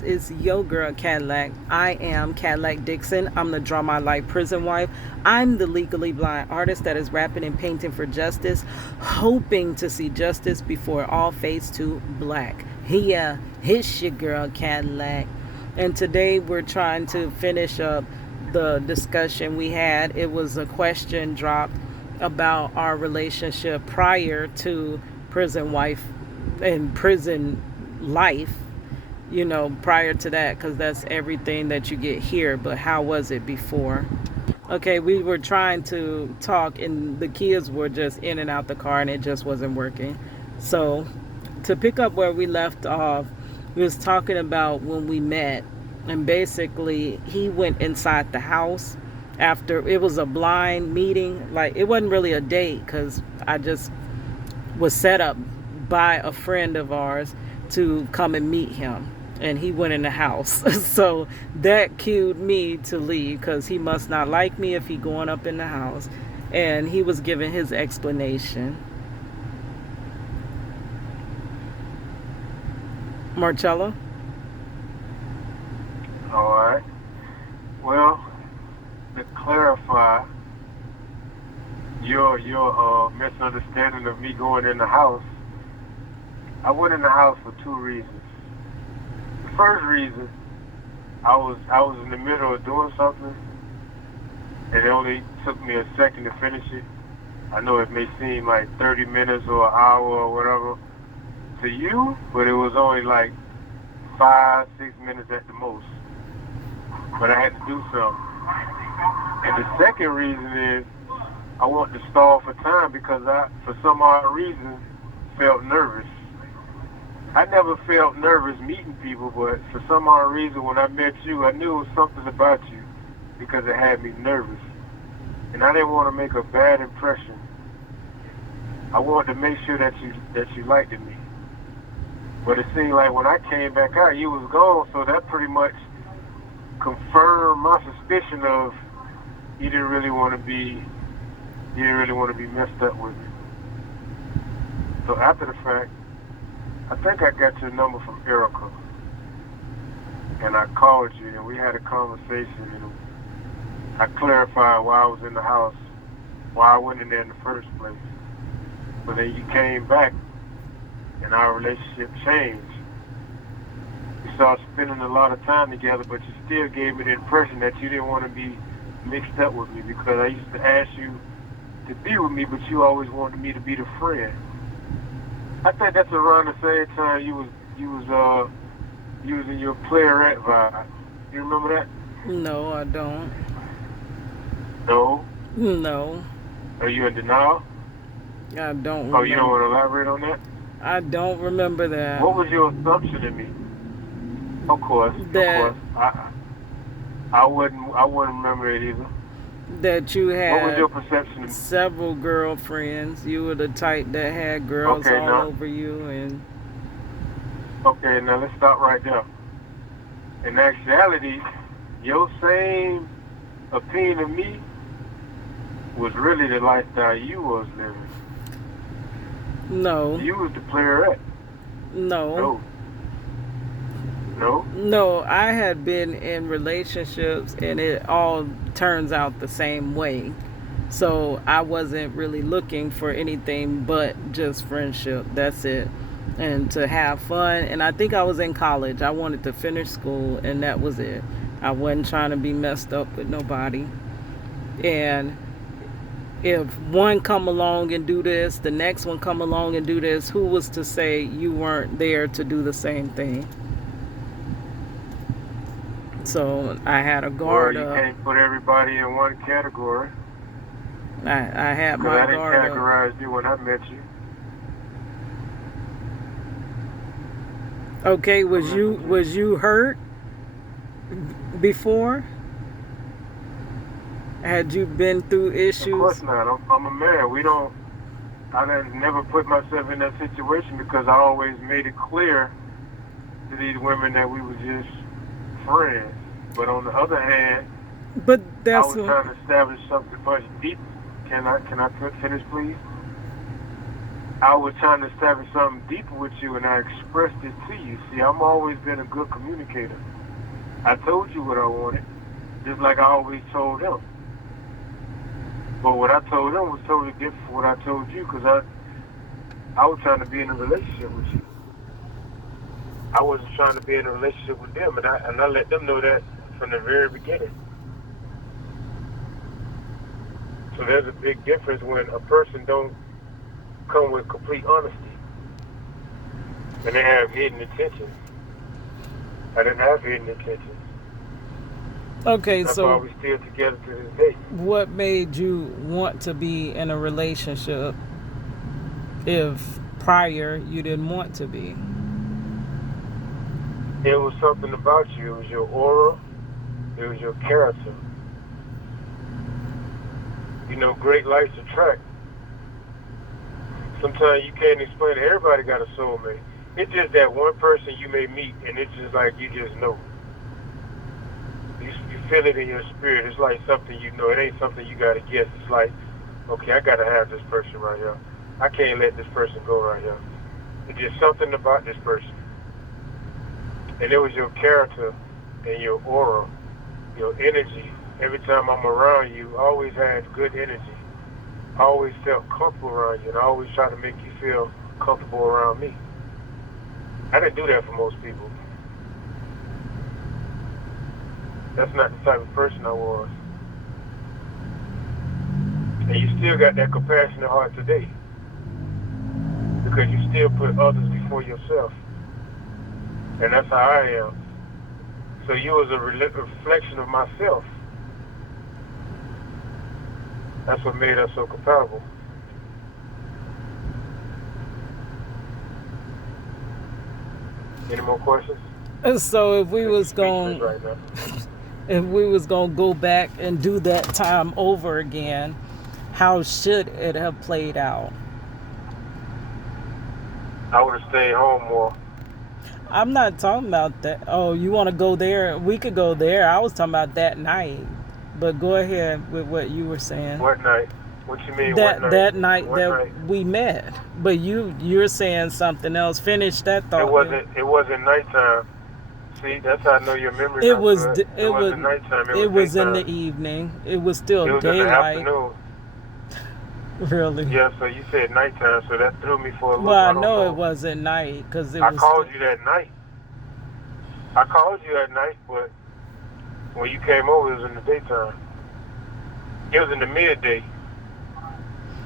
It's your girl Cadillac. I am Cadillac Dixon. I'm the Draw My Life prison wife. I'm the legally blind artist that is rapping and painting for justice, hoping to see justice before all fades to black. Yeah, it's your girl Cadillac. And today we're trying to finish up the discussion we had. It was a question dropped about our relationship prior to prison wife and prison life, prior to that, because that's everything that you get here. But how was it before? Okay, we were trying to talk, and the kids were just in and out the car, and it just wasn't working. So, to pick up where we left off, we was talking about when we met, and basically, he went inside the house after it was a blind meeting. Like, it wasn't really a date, because I just was set up by a friend of ours to come and meet him, and he went in the house. So that cued me to leave, because he must not like me if he going up in the house. And he was giving his explanation. Marcello? All right. Well, to clarify your misunderstanding of me going in the house, I went in the house for two reasons. The first reason, I was in the middle of doing something, and it only took me a second to finish it. I know it may seem like 30 minutes or an hour or whatever to you, but it was only like 5-6 minutes at the most. But I had to do something. And the second reason is I wanted to stall for time because I, for some odd reason, felt nervous. I never felt nervous meeting people, but for some odd reason, when I met you, I knew it was something about you because it had me nervous. And I didn't want to make a bad impression. I wanted to make sure that you liked me. But it seemed like when I came back out, you was gone, so that pretty much confirmed my suspicion of you didn't really want to be messed up with me. So after the fact, I think I got your number from Erica, and I called you, and we had a conversation, and I clarified why I was in the house, why I went in there in the first place. But then you came back, and our relationship changed. We started spending a lot of time together, but you still gave me the impression that you didn't want to be mixed up with me because I used to ask you to be with me, but you always wanted me to be the friend. I think that's around the same time you was using your playerette vibe. You remember that? No, I don't. No? No, Are you in denial? I don't remember. Oh, you don't want to elaborate on that? I don't remember that. What was your assumption in me? Of course. I wouldn't remember it either. That you What was had your perception of me? several girlfriends. You were the type that had girls Okay, all now. over you, and Okay, now let's stop right there. In actuality, your same opinion of me was really the lifestyle you was living. no, You was the playerette. no, No? no. I had been in relationships, and it all turns out the same way. So I wasn't really looking for anything but just friendship. That's it. And to have fun. And I think I was in college. I wanted to finish school, and that was it. I wasn't trying to be messed up with nobody. And if one come along and do this, the next one come along and do this, who was to say you weren't there to do the same thing? So I had a Well, guard you up. can't put everybody in one category. I had Because I my didn't guard up. categorize you when I met you. Okay, was you hurt before? Had you been through Of issues? course not. I'm a man. I done never put myself in that situation because I always made it clear to these women that we were just friends. But on the other hand, But I that's was what, trying to establish something much deeper. Can I finish, please? I was trying to establish something deeper with you, and I expressed it to you. See, I'm always been a good communicator. I told you what I wanted, just like I always told them. But what I told them was totally different from what I told you, because I was trying to be in a relationship with you. I wasn't trying to be in a relationship with them, and I let them know that from the very beginning. So there's a big difference when a person don't come with complete honesty, and they have hidden intentions. I didn't have hidden intentions. Okay, That's why so we still together to this day. what made you want to be in a relationship if prior you didn't want to be? It was something about you. It was your aura. It was your character. You know, great lights attract. Sometimes you can't explain it. Everybody got a soulmate. It's just that one person you may meet, and it's just like you just know. You feel it in your spirit. It's like something you know. It ain't something you got to guess. It's like, okay, I got to have this person right here. I can't let this person go right here. It's just something about this person. And it was your character and your aura, your energy. Every time I'm around you, I always had good energy. I always felt comfortable around you, and I always try to make you feel comfortable around me. I didn't do that for most people. That's not the type of person I was. And you still got that compassionate heart today, because you still put others before yourself. And that's how I am. So you was a reflection of myself. That's what made us so compatible. Any more questions? So if we was going, right now. if we was gonna go back and do that time over again, how should it have played out? I would have stayed home more. I'm not talking about that. Oh, you want to go there? We could go there. I was talking about that night. But go ahead with what you were saying. What night? What you mean? That what night? that night what that night? we met. But you're saying something else. Finish that thought. It wasn't nighttime. See, that's how I know your memory. It was good. It wasn't nighttime. It was in daytime. the evening. It was still It was daylight. in the afternoon. Really? Yeah, so you said nighttime, so that threw me for a little. Well, I don't know it wasn't night because it I was. called you that night. I called you that night, but when you came over, it was in the daytime. It was in the midday.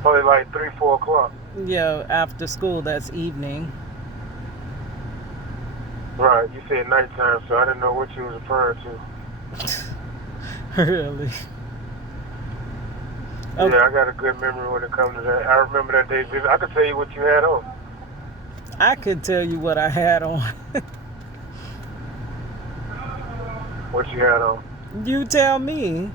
Probably like 3, 4 o'clock. Yeah, after school. That's evening. Right, you said nighttime, so I didn't know what you was referring to. Really? Okay. Yeah, I got a good memory when it comes to that. I remember that day. I could tell you what you had on. I could tell you what I had on. What you had on? You tell me.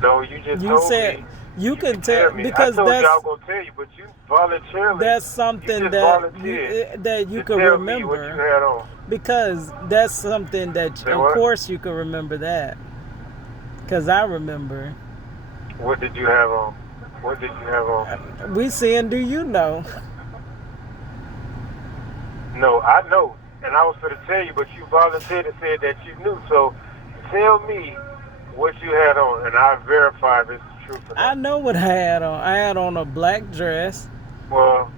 No, you just You told said me. you can tell me. because I told that's you I was gonna tell you, but you voluntarily. that's something that you can tell remember. Me what you had on. Because that's something that Say of what? course you can remember that. Because I remember. What did you have on? What did you have on? We saying, do you know? No, I know. And I was going to tell you, but you volunteered and said that you knew. So tell me what you had on, and I verify if it's true for that. I know what I had on. I had on a black dress. Well,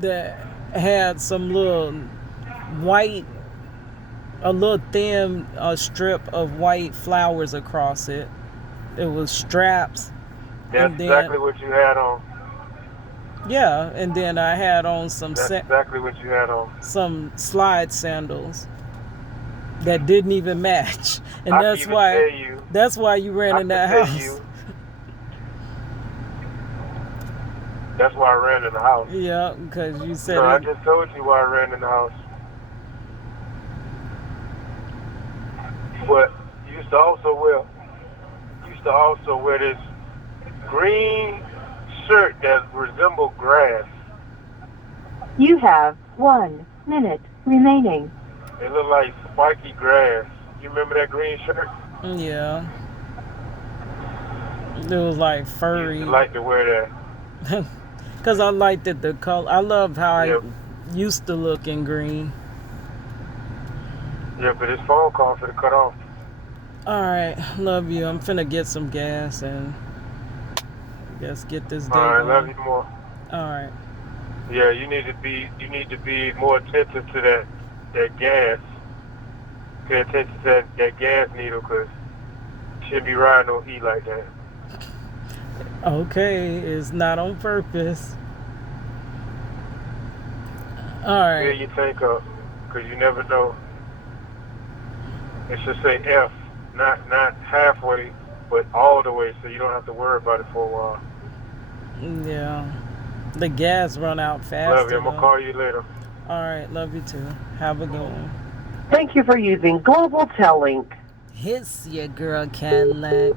that had some little white, a little thin strip of white flowers across it. It was straps. That's exactly what you had on. Yeah, and then I had on some. That's exactly what you had on. Some slide sandals that didn't even match, and that's why you ran in that house. That's why I ran in the house. Yeah, because you said. No, I just told you why I ran in the house. But you used to also wear this green shirt that resembled grass. You have 1 minute remaining. It looked like spiky grass. You remember that green shirt? Yeah. It was like furry. You used to like to wear that. Because I liked it, the color. I love how I Yep. used to look in green. Yeah, but this phone call for the cut off. All right, love you. I'm finna get some gas and I guess get this day All right, love going. you more. All right. Yeah, you need to be more attentive to that gas. Pay attention to that gas needle, cause you shouldn't be riding on E like that. Okay, it's not on purpose. All Fill right. your tank up, cause you never know. It should say F, not halfway, but all the way, so you don't have to worry about it for a while. Yeah. The gas run out Love faster you. I'm gonna though. call you later. All right, love you too. Have a good one. Thank you for using Global Tel Link. Hiss ya, girl Cadillac.